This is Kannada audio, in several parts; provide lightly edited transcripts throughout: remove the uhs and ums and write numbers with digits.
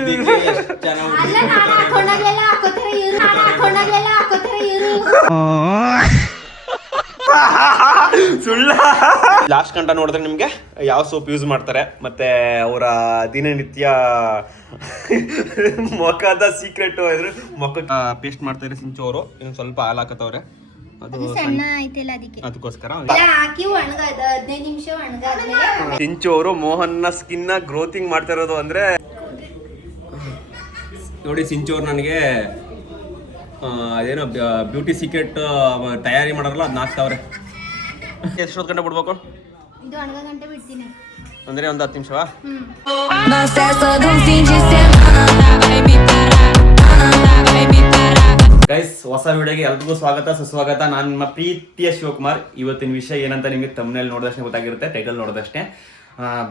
ಇದಕ್ಕೆ ಎಷ್ಟು ಚೆನ್ನಾಗಿ ಸುಳ್ಳ. ಲಾಸ್ಟ್ ಗಂಟ ನೋಡಿದ್ರೆ ನಿಮ್ಗೆ ಯಾವ ಸೋಪ್ ಯೂಸ್ ಮಾಡ್ತಾರೆ ಮತ್ತೆ ಅವರ ದಿನನಿತ್ಯ ಮೊಖದ ಸೀಕ್ರೆಟ್ ಮೊಖ ಪೇಸ್ಟ್ ಮಾಡ್ತಾ ಇದ್ರೆ ಸಿಂಚು ಅವರು ಇನ್ನೊಂದು ಸ್ವಲ್ಪ ಹಾಲು ಹಾಕತ್ತವ್ರೆ. ಅದು ಸಣ್ಣ ಐತೆಲ್ಲ ಅದಕ್ಕೋಸ್ಕರ ಹಾಕಿ ಒಣಗಾದ 15 ನಿಮಿಷ ಒಣಗಾದ್ಮೇಲೆ ಸಿಂಚು ಅವರು ಮೋಹನ್ನ ಸ್ಕಿನ್ ನ ಗ್ರೋತಿಂಗ್ ಮಾಡ್ತಾ ಇರೋದು ಅಂದ್ರೆ ನೋಡಿ. ಸಿಂಚು ಅವ್ರು ನನಗೆ ಅದೇನೋ ಬ್ಯೂಟಿ ಸೀಕ್ರೆಟ್ ತಯಾರಿ ಮಾಡಾರಲ್ಲ ಅದನ್ನ ಹಾಕ್ತಾವ್ರೆ. ಎಷ್ಟೊತ್ತು ಗಂಟೆ ಬಿಡ್ಬೇಕು? ಇದು ಒಣಗ ಗಂಟೆ ಬಿಡ್ತೀನಿ ಅಂದ್ರೆ ಒಂದು 10 ನಿಮಿಷವಾ? ಗೈಸ್, ಹೊಸ ವಿಡಿಯೋಗೆ ಎಲ್ರಿಗೂ ಸ್ವಾಗತ ಸುಸ್ವಾಗತ. ನಾನು ನಿಮ್ಮ ಪ್ರೀತಿಯ ಶಿವಕುಮಾರ್. ಇವತ್ತಿನ ವಿಷಯ ಏನಂತ ನಿಮಗೆ ತಮ್ಮನೇಲಿ ನೋಡಿದಷ್ಟೇ ಗೊತ್ತಾಗಿರುತ್ತೆ, ಟೈಟಲ್ ನೋಡಿದಷ್ಟೇ.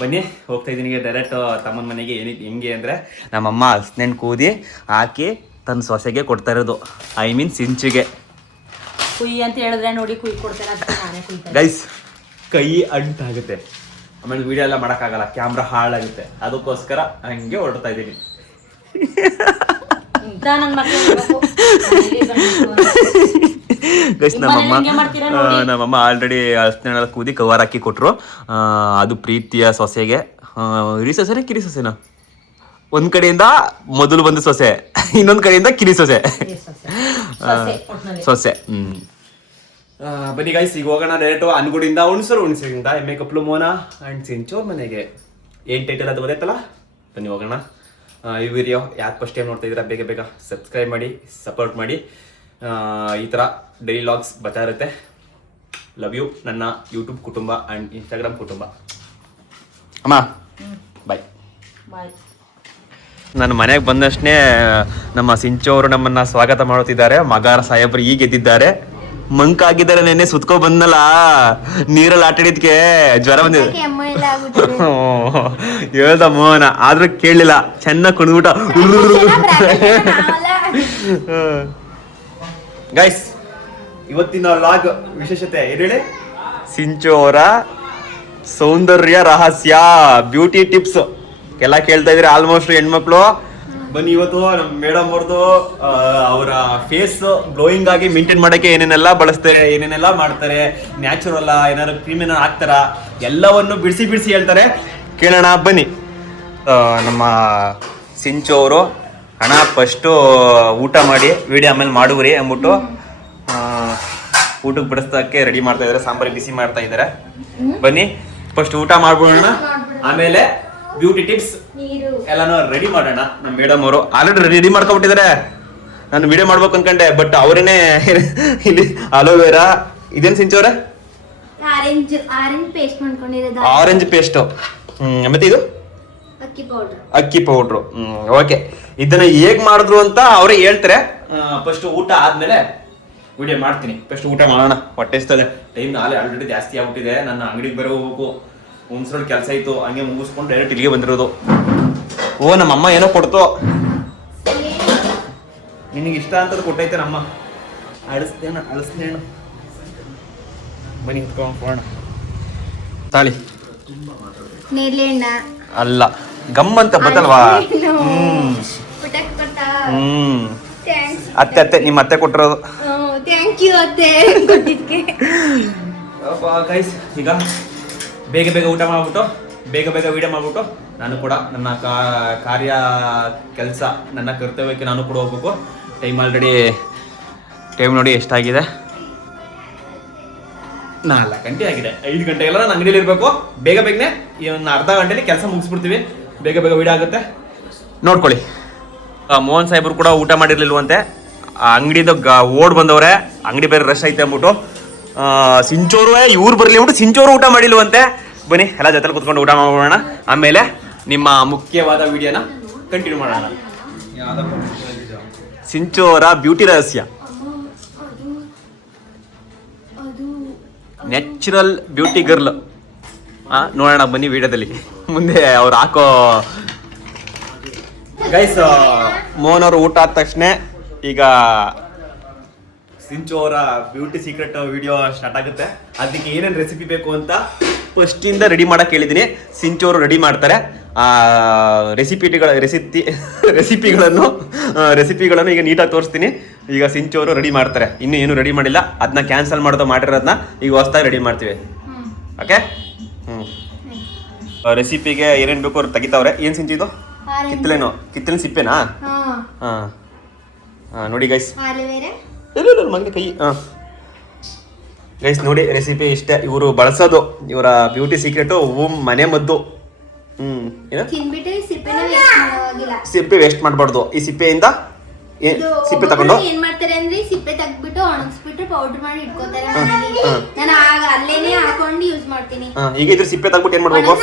ಬನ್ನಿ ಹೋಗ್ತಾ ಇದ್ದೀನಿ ಡೈರೆಕ್ಟ್ ತಮ್ಮನ ಮನೆಗೆ. ಹೆಂಗೆ ಅಂದರೆ ನಮ್ಮಮ್ಮ ಹಸ್ನೆಣ್ಣು ಕೂದಿ ಹಾಕಿ ತನ್ನ ಸೊಸೆಗೆ ಕೊಡ್ತಾ ಇರೋದು, ಐ ಮೀನ್ ಸಿಂಚಿಗೆ. ಕುಯ್ ಅಂತ ಹೇಳಿದ್ರೆ ನೋಡಿ ಕುಯ್ ಕೊಡ್ತಾರೆ. ಗೈಸ್, ಕೈ ಅಂಟಾಗುತ್ತೆ, ಆಮೇಲೆ ವಿಡಿಯೋ ಎಲ್ಲ ಮಾಡೋಕ್ಕಾಗಲ್ಲ, ಕ್ಯಾಮ್ರಾ ಹಾಳಾಗುತ್ತೆ. ಅದಕ್ಕೋಸ್ಕರ ಹಂಗೆ ಹೊರಡ್ತಾ ಇದ್ದೀನಿ. ಗೈಸ್, ನಮ್ಮಮ್ಮ ಆಲ್ರೆಡಿ ಹಸ್ನೆಣ್ಣೆಲ್ಲ ಕೂದಿ ಕವರ್ ಹಾಕಿ ಕೊಟ್ರು. ಅದು ಪ್ರೀತಿಯ ಸೊಸೆಗೆ. ಹಿರಿ ಸೊಸೆನ ಕಿರಿ ಸೊಸೆನ? ಒಂದ್ ಕಡೆಯಿಂದ ಮೊದಲು ಬಂದ ಸೊಸೆ, ಇನ್ನೊಂದ್ ಕಡೆಯಿಂದ ಕಿರಿ ಸೊಸೆ. ಸೊಸೆ. ಬನ್ನಿ ಗೈಸ್, ಈಗ ಹೋಗೋಣ ಡೈರೆಕ್ಟ್ ಅನ್ಗುಡಿಯಿಂದ ಹುಣಸೂರಿಂದ ಎಮ್ಮೆ ಕಪ್ಲು ಮೋನ ಅಂಡ್ ಸಿಂಚೋರ್ ಮನೆಗೆ. ಏನ್ ಟೈಟಲ್ ಅದು ಗೊತ್ತಾಯ್ತಲ್ಲ, ಬನ್ನಿ ಹೋಗೋಣ. ಈ ವಿಡಿಯೋ ಯಾಕೆ ಫಸ್ಟ್ ಟೈಮ್ ನೋಡ್ತಾ ಇದ್ದೀರಾ, ಬೇಗ ಬೇಗ ಸಬ್ಸ್ಕ್ರೈಬ್ ಮಾಡಿ, ಸಪೋರ್ಟ್ ಮಾಡಿ. ಈ ಥರ ಡೈಲಿ ಲಾಗ್ಸ್ ಬರ್ತಾ ಇರುತ್ತೆ. ಲವ್ ಯು ನನ್ನ ಯೂಟ್ಯೂಬ್ ಕುಟುಂಬ ಆ್ಯಂಡ್ ಇನ್ಸ್ಟಾಗ್ರಾಮ್ ಕುಟುಂಬ. ಅಮ್ಮ ಬಾಯ್. ನನ್ನ ಮನೆಗೆ ಬಂದಷ್ಟೇ ನಮ್ಮ ಸಿಂಚು ಅವರು ನಮ್ಮನ್ನ ಸ್ವಾಗತ ಮಾಡುತ್ತಿದ್ದಾರೆ. ಮಗಾರ ಸಾಹೇಬ್ರು ಈಗ ಎದ್ದಿದ್ದಾರೆ, ಮಂಕಾಗಿದ್ದಾರೆ. ನೆನ್ನೆ ಸುತ್ಕೊ ಬಂದಲ್ಲ ನೀರಲ್ಲಿ ಆಟಾಡಿದ್ಕೆ ಜ್ವರ ಬಂದಿದೆ ಹೇಳ್ದ ಮೋಹನ, ಆದ್ರೂ ಕೇಳಲಿಲ್ಲ. ಚೆನ್ನಾಗಿ ಕುಣಿದ್ಬಿಟ್ಟ. ಗೈಸ್, ಇವತ್ತಿನ ಲಾಗ್ ವಿಶೇಷತೆ ಏನೇಳಿ? ಸಿಂಚು ಅವರ ಸೌಂದರ್ಯ ರಹಸ್ಯ, ಬ್ಯೂಟಿ ಟಿಪ್ಸ್ ಎಲ್ಲ ಕೇಳ್ತಾ ಇದ್ರೆ ಆಲ್ಮೋಸ್ಟ್ ಹೆಣ್ಮಕ್ಳು. ಬನ್ನಿ ಇವತ್ತು ನಮ್ಮ ಮೇಡಮ್ ಅವ್ರದ್ದು ಅವರ ಫೇಸ್ ಗ್ಲೋಯಿಂಗ್ ಆಗಿ ಮೇಂಟೈನ್ ಮಾಡೋಕ್ಕೆ ಏನೇನೆಲ್ಲ ಬಳಸ್ತಾರೆ, ಏನೇನೆಲ್ಲ ಮಾಡ್ತಾರೆ, ನ್ಯಾಚುರಲ್ ಏನಾದ್ರು ಕ್ರೀಮ್ ಏನಾರು ಹಾಕ್ತಾರ, ಎಲ್ಲವನ್ನು ಬಿಡಿಸಿ ಬಿಡಿಸಿ ಹೇಳ್ತಾರೆ. ಕೇಳೋಣ ಬನ್ನಿ. ನಮ್ಮ ಸಿಂಚು ಅವರು ಅಣ್ಣ ಫಸ್ಟು ಊಟ ಮಾಡಿ ವಿಡಿಯೋ ಆಮೇಲೆ ಮಾಡುವ್ರಿ ಅಂದ್ಬಿಟ್ಟು ಊಟಕ್ಕೆ ಬಿಡಿಸೋಕ್ಕೆ ರೆಡಿ ಮಾಡ್ತಾ ಇದ್ದಾರೆ. ಸಾಂಬಾರು ಬಿಸಿ ಮಾಡ್ತಾ ಇದ್ದಾರೆ. ಬನ್ನಿ ಫಸ್ಟ್ ಊಟ ಮಾಡ್ಬಿಡೋಣ, ಆಮೇಲೆ ಬ್ಯೂಟಿ ಟಿಪ್ಸ್ ಎಲ್ಲಾನು ರೆಡಿ ಮಾಡೋಣ. ನಮ್ಮ ಮೇಡಮ್ ಅವರು ಆಲ್ರೆಡಿ ರೆಡಿ ಮಾಡ್ಕೊಂಡ್ಬಿಟ್ಟಿದ್ದಾರೆ. ನಾನು ವಿಡಿಯೋ ಮಾಡ್ಬೇಕು ಅನ್ಕೊಂಡೆ, ಬಟ್ ಅವರೇನೆ ಇಲ್ಲಿ ಅಲೋವೆರಾ ಇದೇನು ಸಿಂಚೋರೆ ಆರೆಂಜ್ ಪೇಸ್ಟ್, ಮತ್ತೆ ಇದು ಅಕ್ಕಿ ಪೌಡ್ರು. ಓಕೆ, ಇದನ್ನ ಹೇಗ್ ಮಾಡಿದ್ರು ಅಂತ ಅವರೇ ಹೇಳ್ತಾರೆ. ಫಸ್ಟ್ ಊಟ ಆದ್ಮೇಲೆ ವಿಡಿಯೋ ಮಾಡ್ತೀನಿ. ಫಸ್ಟ್ ಊಟ ಮಾಡೋಣ, ಹೊಟ್ಟೆ ಇಸ್ತದೆ. ಟೈಮ್ ನಾಳೆ ಆಲ್ರೆಡಿ ಜಾಸ್ತಿ ಆಗ್ಬಿಟ್ಟಿದೆ. ನನ್ನ ಅಂಗಡಿಗೆ ಬರೋ ಹೋಗ್ಬೇಕು, ಹುಣಸೂರಲ್ಲಿ ಕೆಲಸ ಇತ್ತು, ಹಂಗೆ ಮುಗಿಸ್ಕೊಂಡು ಡೈರೆಕ್ಟ್ ಇಲ್ಲಿಗೆ ಬಂದಿರೋದು. ಓ, ನಮ್ಮಮ್ಮ ಏನೋ ಕೊಡ್ತು, ನಿನಗೆ ಇಷ್ಟ ಅಂತದ್ದು ಕೊಟ್ಟೈತೆ ನಮ್ಮ. ಅಳಿಸ್ತೇನು ಬನ್ನಿ ಹೋಗೋಣ. ತಾಳಿ ಅಲ್ಲ, ಗಮ್ ಅಂತ ಬತ್ತಲ್ವಾ? ಅತ್ತೆ ನಿಮ್ಮ ಅತ್ತೆ ಕೊಟ್ಟಿರೋದು. ಗೈಸ್, ಈಗ ಬೇಗ ಬೇಗ ಊಟ ಮಾಡ್ಬಿಟ್ಟು ಬೇಗ ಬೇಗ ವಿಡಿಯೋ ಮಾಡ್ಬಿಟ್ಟು ನಾನು ಕೂಡ ನನ್ನ ಕಾರ್ಯ ಕೆಲಸ, ನನ್ನ ಕರ್ತವ್ಯಕ್ಕೆ ನಾನು ಕೂಡ ಹೋಗ್ಬೇಕು. ಟೈಮ್ ನೋಡಿ ಎಷ್ಟಾಗಿದೆ, 4 ಗಂಟೆ ಆಗಿದೆ. 5 ಗಂಟೆಗೆಲ್ಲ ನಾನು ಅಂಗಡಿಯಲ್ಲಿ ಇರಬೇಕು. ಬೇಗ ಬೇಗನೆ ಈ ಒಂದು ಅರ್ಧ ಗಂಟೆಲಿ ಕೆಲಸ ಮುಗಿಸ್ಬಿಡ್ತೀವಿ. ಬೇಗ ಬೇಗ ವಿಡಿಯೋ ಆಗುತ್ತೆ, ನೋಡ್ಕೊಳ್ಳಿ. ಮೋಹನ್ ಸಾಹೇಬ್ರು ಕೂಡ ಊಟ ಮಾಡಿರ್ಲಿಲ್ವಂತೆ, ಅಂಗಡಿದ ಓಡ್ ಬಂದವ್ರೆ. ಅಂಗಡಿ ಬೇರೆ ರಶ್ ಐತೆ ಅಂದ್ಬಿಟ್ಟು ಸಿಂಚೋರು ಇವ್ರು ಬರಲಿ ಅಂದ್ಬಿಟ್ಟು ಸಿಂಚೋರು ಊಟ ಮಾಡಿಲ್ವಂತೆ. ಬನ್ನಿ ಎಲ್ಲ ಜೊತೆಲಿ ಕುತ್ಕೊಂಡು ಊಟ ಮಾಡೋಣ, ಆಮೇಲೆ ನಿಮ್ಮ ಮುಖ್ಯವಾದ ವಿಡಿಯೋನ ಕಂಟಿನ್ಯೂ ಮಾಡೋಣ. ಸಿಂಚು ಅವರ ಬ್ಯೂಟಿ ರಹಸ್ಯ, ನ್ಯಾಚುರಲ್ ಬ್ಯೂಟಿ ಗರ್ಲ್. ನೋಡೋಣ ಬನ್ನಿ ವಿಡಿಯೋದಲ್ಲಿ ಮುಂದೆ ಅವ್ರು ಹಾಕೋ. ಗೈಸ್, ಮೋಹನ್ ಅವರು ಊಟ ಆದ ತಕ್ಷಣ ಈಗ ಸಿಂಚು ಅವರ ಬ್ಯೂಟಿ ಸೀಕ್ರೆಟ್ ವಿಡಿಯೋ ಸ್ಟಾರ್ಟ್ ಆಗುತ್ತೆ. ಅದಕ್ಕೆ ಏನೇನು ರೆಸಿಪಿ ಬೇಕು ಅಂತ ಫಸ್ಟಿಂದ ರೆಡಿ ಮಾಡಕ್ಕೆ ಹೇಳಿದ್ದೀನಿ. ಸಿಂಚು ಅವರು ರೆಡಿ ಮಾಡ್ತಾರೆ. ರೆಸಿಪಿಗಳನ್ನು ಈಗ ನೀಟಾಗಿ ತೋರಿಸ್ತೀನಿ. ಈಗ ಸಿಂಚು ಅವರು ರೆಡಿ ಮಾಡ್ತಾರೆ, ಇನ್ನೂ ಏನು ರೆಡಿ ಮಾಡಿಲ್ಲ, ಅದನ್ನ ಕ್ಯಾನ್ಸಲ್ ಮಾಡಿರೋದನ್ನ ಈಗ ಹೊಸದಾಗಿ ರೆಡಿ ಮಾಡ್ತೀವಿ. ಓಕೆ. ರೆಸಿಪಿಗೆ ಏನೇನು ಬೇಕು ಅವ್ರು ತೆಗಿತಾವ್ರೆ. ಏನು ಸಿಂಚು ಇದು? ಕಿತ್ತಲೇನು ಸಿಪ್ಪೆನಾ? ಹಾಂ ನೋಡಿ ಗೈಸ್, ಮಗನ ಕೈ. ಗೈಸ್ ನೋಡಿ, ರೆಸಿಪಿ ಇಷ್ಟೇ. ಇವರು ಬಳಸೋದು ಇವರ ಬ್ಯೂಟಿ ಸೀಕ್ರೆಟು ಮನೆ ಮದ್ದು. ಸಿಪ್ಪೆ ವೇಸ್ಟ್ ಮಾಡಬಾರ್ದು. ಈ ಸಿಪ್ಪೆಯಿಂದ ಸಿಪ್ಪೆ ತಗೊಂಡು ಏನ್ ಮಾಡ್ತಾರೆ ಅಂದ್ರೆ ಸಿಪ್ಪೆ ತೆಗ್ದ್ಬಿಟ್ಟು ಒಣಗಿಸ್ಬಿಟ್ಟು ಪೌಡರ್ ಮಾಡಿ ಇಟ್ಕೋತಾರೆ ಮನೇಲಿ. ನಾನು ಅಲ್ಲೇನೆ ಹಾಕೊಂಡು ಯೂಸ್ ಮಾಡ್ತೀನಿ. ಈಗ ಇದ್ರ ಸಿಪ್ಪೆ ತೆಗ್ಬಿಟ್ಟು ಏನ್ ಮಾಡ್ಬೇಕು?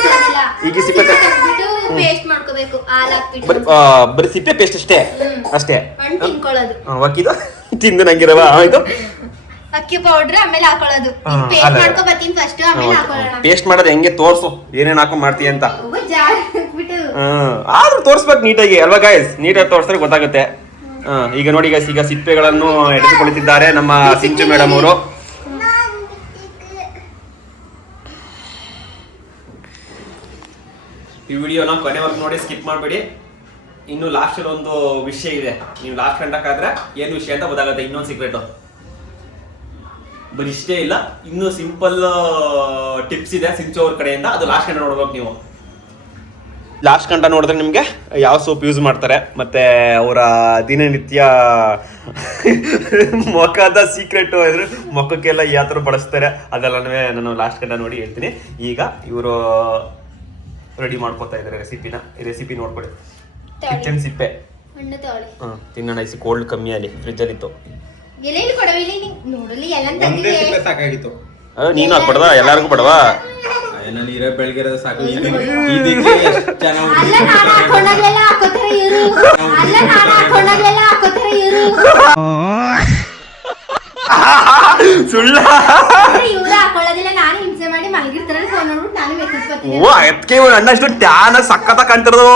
ಈಗ ಸಿಪ್ಪೆ ತೆಗ್ದ್ಬಿಟ್ಟು ಪೇಸ್ಟ್ ಮಾಡ್ಕೋಬೇಕು, ಹಾಲು ಹಾಕ್ಬಿಟ್ಟು. ಬರೀ ಸಿಪ್ಪೆ ಪೇಸ್ಟ್ ಅಷ್ಟೇ ಹಣ್ಣು ತಿನ್ಕೊಳ್ಳೋದು. ಒಕ್ಕಿದು ತಿಂದು ನಂಗಿರವ. ಆಯ್ತು, ಅಕ್ಕಿ ಪೌಡರ್ ಆಮೇಲೆ ಹಾಕೊಳ್ಳೋದು. ಪೇಸ್ಟ್ ಮಾಡ್ಕೊ ಬರ್ತೀನಿ ಫಸ್ಟ್, ಆಮೇಲೆ ಹಾಕೊಳ್ಳೋಣ. ಪೇಸ್ಟ್ ಮಾಡೋದು ಹೆಂಗೆ ತೋರ್ಸು, ಏನೇನ್ ಹಾಕೊಂಡ್ ಮಾಡ್ತೀಯ ಅಂತ. ಆದ್ರೂ ತೋರ್ಸ್ಬೇಕು ನೀಟಾಗಿ ಅಲ್ವಾ ಗೈಸ್? ನೀಟಾಗಿ ತೋರ್ಸಿದ್ರೆ ಗೊತ್ತಾಗುತ್ತೆ. ಈಗ ನೋಡಿ ಗೈಸ್, ಈಗ ಸಿಪ್ಪೆಗಳನ್ನು ಎಡೆದುಕೊಳ್ಳುತ್ತಿದ್ದಾರೆ ನಮ್ಮ ಸಿಂಚು ಮೇಡಮ್ ಅವರು. ಈ ವಿಡಿಯೋನ ಕೊನೆವರೆಗೂ ನೋಡಿ, ಸ್ಕಿಪ್ ಮಾಡಬೇಡಿ. ಇನ್ನು ಲಾಸ್ಟ್ ಅಲ್ಲಿ ಒಂದು ವಿಷಯ ಇದೆ, ನೀವು ಲಾಸ್ಟ್ ಕಂಡಕ್ಕಾದ್ರೆ ಏನು ವಿಷಯ ಅಂತ ಗೊತ್ತಾಗುತ್ತೆ. ಇನ್ನೊಂದು ಸೀಕ್ರೆಟ್ ಬರೀ ಇಷ್ಟೇ ಇಲ್ಲ, ಇನ್ನೂ ಸಿಂಪಲ್ ಟಿಪ್ಸ್ ಇದೆ ಸಿಂಚು ಅವ್ರ ಕಡೆಯಿಂದ. ಅದು ಲಾಸ್ಟ್ ಕಂಡ ನೋಡ್ಬೇಕು ನೀವು. ಲಾಸ್ಟ್ ಕಂಡ ನೋಡಿದ್ರೆ ನಿಮಗೆ ಯಾವ ಸೋಪ್ ಯೂಸ್ ಮಾಡ್ತಾರೆ, ಮತ್ತೆ ಅವರ ದಿನನಿತ್ಯ ಮುಖದ ಸೀಕ್ರೆಟ್ ಇದ್ರೆ ಮುಖಕ್ಕೆಲ್ಲ ಯಾವ ಥರ ಬಳಸ್ತಾರೆ ಅದೆಲ್ಲನೂ ನಾನು ಲಾಸ್ಟ್ ಕಂಡ ನೋಡಿ ಹೇಳ್ತೀನಿ. ಈಗ ಇವರು ರೆಡಿ ಮಾಡ್ಕೋತಾ ಇದ್ದಾರೆ ರೆಸಿಪಿ ನೋಡ್ಕೊಳ್ಳಿ. ಕಿಚನ್ ಸಿಪ್ಪೆ ತಿನ್ನೋಣ, ಇಸಿ ಕೋಲ್ಡ್ ಕಮ್ಮಿ ಅಲ್ಲಿ ಫ್ರಿಜ್ಜಲ್ಲಿ ಇತ್ತು. ಸಾಕಾಗಿತ್ತು. ನೀನು ಹಾಕ್ಬಾರ್ದ? ಎಲ್ಲಾರ್ಗು ಬಡವಾ? ಬೆಳಗ್ಗೆ ಸಾಕು. ಸುಳ್ಳ ಅದಕ್ಕೆ ಅಣ್ಣಷ್ಟು ಟ್ಯಾನ್ ಸಕ್ಕತ್ತ ಕಾಣ್ತಿರೋದು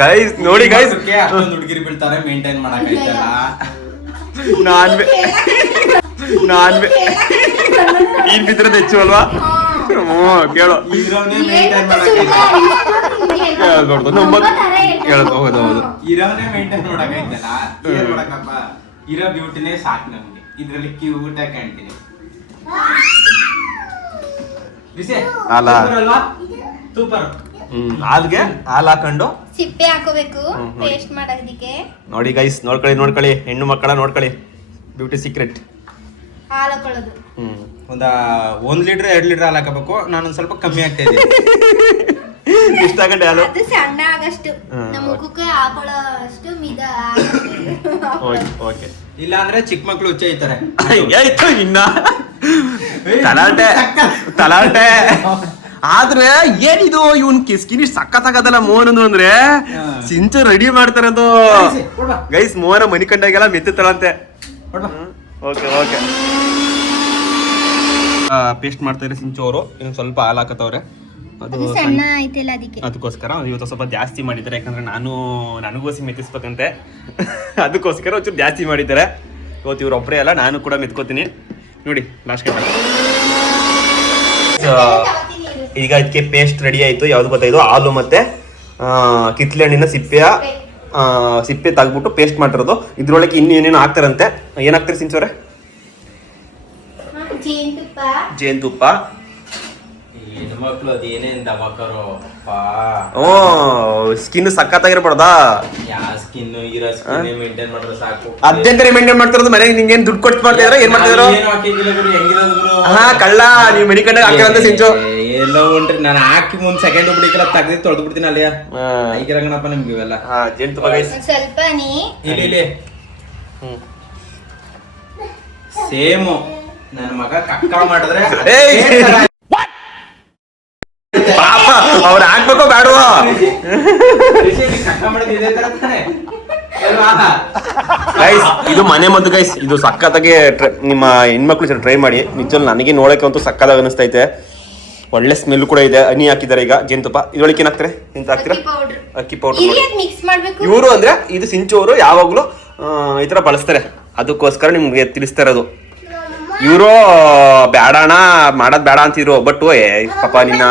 ಗೈಸ್. ನೋಡಿ ಗೈಸ್, ಅಷ್ಟೊಂದು ಹುಡುಗಿರಿ ಬೀಳ್ತಾರೆ, ಮೇಂಟೈನ್ ಮಾಡಕ್ಕಾಯ್ತಲ್ಲ. ನೀನ್ ಬಿದ್ರದ ಹೆಚ್ಚು ಅಲ್ವಾ? ಕೇಳೋ ಇರೋನೇ ಮೇಂಟೈನ್ ಮಾಡಕ್ಕಾಯ್ತಲ್ಲ. ಏನ್ ಮಾಡಕಪ್ಪ, ಇರೋ ಬ್ಯೂಟಿನೇ ಸಾಕು ನಮ್ಗೆ. ಇದ್ರಲ್ಲಿ ಕ್ಯೂಟ್ ಆಗಿ ಕಾಣ್ತೀನಿ. ಸೂಪರ್. ಹಾಲ್ಗೆ ಹಾಲು ಹಾಕೊಂಡು ಸಿಪ್ಪೆ ಹಾಕೋಬೇಕು ಪೇಸ್ಟ್ ಮಾಡೋದಕ್ಕೆ. ನೋಡಿ ಗೈಸ್, ನೋಡ್ಕೊಳ್ಳಿ ಹೆಣ್ಣು ಮಕ್ಕಳ ನೋಡ್ಕೊಳ್ಳಿ, ಬ್ಯೂಟಿ ಸೀಕ್ರೆಟ್. ಹಾಲು ಹಾಕೊಳ್ಳೋದು ಒಂದ 1 ಲೀಟರ್ 2 ಲೀಟರ್ ಹಾಲು ಹಾಕಬೇಕು. ನಾನೊಂದ್ ಸ್ವಲ್ಪ ಕಮ್ಮಿ ಆಗ್ತಾ ಇದ್ದೀನಿ. ಇಷ್ಟ ಹಾಕೊಂಡು ಹಾಲು ಅದು ಸಣ್ಣ ಆಗಷ್ಟು ನಮ್ಮ ಮುಖಕ್ಕೆ ಹಾಕೊಳ್ಳೋ ಅಷ್ಟು ಮಿದ. ಓಕೆ. ಇಲ್ಲ ಅಂದ್ರೆ ಚಿಕ್ಕ ಮಕ್ಳು ಹುಚ್ಚ ಇರ್ತಾರೆ. ಆಯ್ತು ಇನ್ನ ತಲಾಟೆ ಆದ್ರೆ ಏನಿದು ಇವನ್ ಸ್ಕಿನ್ ಸಕ್ಕತ್ತಾಗದಲ್ಲ ಮೋಹನ್ ಅಂದ್ರೆ. ಸಿಂಚು ರೆಡಿ ಮಾಡ್ತಾರದು ಗೈಸ್. ಮೋಹನ ಮನಿ ಕಂಡಾಗೆಲ್ಲ ಮೆತ್ತುತ್ತಾಳಂತೆ. ಓಕೆ ಪೇಸ್ಟ್ ಮಾಡ್ತಾ ಇದ್ರೆ ಸಿಂಚು ಅವರು ಇನ್ನೊಂದು ಸ್ವಲ್ಪ ಹಾಲು ಹಾಕತ್ತವ್ರೆ. ಅದು ಸಣ್ಣ ಐತಲ್ಲ ಅದಕ್ಕೋಸ್ಕರ ಇವತ್ತು ಸ್ವಲ್ಪ ಜಾಸ್ತಿ ಮಾಡಿದ್ದಾರೆ, ಯಾಕಂದ್ರೆ ನನಗೋಸಿ ಮೆತ್ತಿಸ್ಬೇಕಂತೆ. ಅದಕ್ಕೋಸ್ಕರ ಒಂಚೂರು ಜಾಸ್ತಿ ಮಾಡಿದ್ದಾರೆ ಇವತ್ತು. ಇವ್ರು ಒಬ್ಬರೇ ಅಲ್ಲ, ನಾನು ಕೂಡ ಮೆತ್ಕೋತೀನಿ. ನೋಡಿ ಲಾಸ್ಟ್ ಈಗ ಇದಕ್ಕೆ ಪೇಸ್ಟ್ ರೆಡಿ ಆಯ್ತು. ಯಾವ್ದು ಗೊತ್ತಾಯ್ತು? ಹಾಲು ಮತ್ತೆ ಕಿತ್ಲೆ ಹಣ್ಣಿನ ಸಿಪ್ಪೆ ತೆಗ್ಬಿಟ್ಟು ಪೇಸ್ಟ್ ಮಾಡಿರೋದು. ಇದ್ರೊಳಗೆ ಇನ್ನು ಏನೇನು ಹಾಕ್ತಾರಂತೆ. ಏನ್ ಹಾಕ್ತಾರೆ ಸಿಂಚೋರೆ? ಜೇನುತುಪ್ಪ. ಹೆಣ್ಮಕ್ಳು ಅದೇನೇನ್ ದಮಕರೋ ಸ್ಕಿನ್ ಸಕ್ಕತ್ತಾಗಿರ್ಬಾರ್ದಾ? ಯಾವ ಸ್ಕಿನ್ ಇರೋ ಸ್ಕಿನ್ ಮೇಂಟೈನ್ ಮಾಡಿದ್ರೆ ಸಾಕು. ಅದಂತಾರೆ ಮೇಂಟೈನ್ ಮಾಡ್ತಿರೋದು. ಮನೆಗೆ ನಿಂಗೇನ್ ದುಡ್ಡು ಕೊಟ್ಟು ಮಾಡ್ತಿದ್ರ? ಏನ್ ಮಾಡ್ತಿದ್ರು? ಹಾ ಕಳ್ಳ, ನೀವು ಮನಿ ಕಂಡಾಗ ಹಾಕಿರಂತ ಸಿಂಚು. ಎಲ್ಲ ಉಂಟ್ರಿ, ನಾನು ಹಾಕಿ ಮುಂದ್ ಸೆಕೆಂಡ್ ಬಿಡಿಕಲ್ಲ ತೆಗ್ದು ತೊಳೆದು ಬಿಡ್ತೀನಿ ಅಲ್ಲಿಯ. ಈಗಿರಂಗನಪ್ಪ ನಿಮ್ಗೆ ಇವೆಲ್ಲ. ಜೇನುತುಪ್ಪ ಗೈಸ್ ಸ್ವಲ್ಪ ಇಲ್ಲಿ ಸೇಮು ನನ್ನ ಮಗ ಕಕ್ಕ ಮಾಡಿದ್ರೆ ಪಾಪ ಅವ್ರು ಹಾಕ್ಬೇಕೋ ಬೇಡವಾ? ಕಕ್ಕ ಮಾಡಿದ್ರೆ ಇದೇ ತರ ತಾನೆ. ಗೈಸ್ ಇದು ಮನೆ ಮದ್ದು ಗೈಸ್. ಇದು ಸಕ್ಕತ್ತಾಗಿ ನಿಮ್ಮ ಹೆಣ್ಮಕ್ಳು ಟ್ರೈ ಮಾಡಿ. ನಿಜವಲ್ಲ ನನಗೆ ನೋಡಕ್ಕೆ ಅಂತೂ ಸಕ್ಕತ್ತಾಗಿ ಅನಿಸ್ತೈತೆ. ಒಳ್ಳೆ ಸ್ಮೆಲ್ ಕೂಡ ಇದೆ. ಹನಿ ಹಾಕಿದ್ದಾರೆ ಈಗ ಜೇನುತುಪ್ಪ. ಇದ್ರೊಳಗೆ ಏನ್ ಹಾಕ್ತಾರೆ? ಎಂತ ಹಾಕ್ತೀರಾ? ಅಕ್ಕಿ ಪೌಡರ್. ಇವರು ಅಂದ್ರೆ ಇದು ಸಿಂಚು ಅವರು ಯಾವಾಗ್ಲೂ ಈ ತರ ಬಳಸ್ತಾರೆ, ಅದಕ್ಕೋಸ್ಕರ ನಿಮ್ಗೆ ತಿಳಿಸ್ತಾ ಇರೋದು. ಇವರು ಬೇಡಣ ಮಾಡೋದ್ ಬೇಡ ಅಂತಿದ್ರು, ಬಟ್ ಪಾಪ ನಿನ್ನ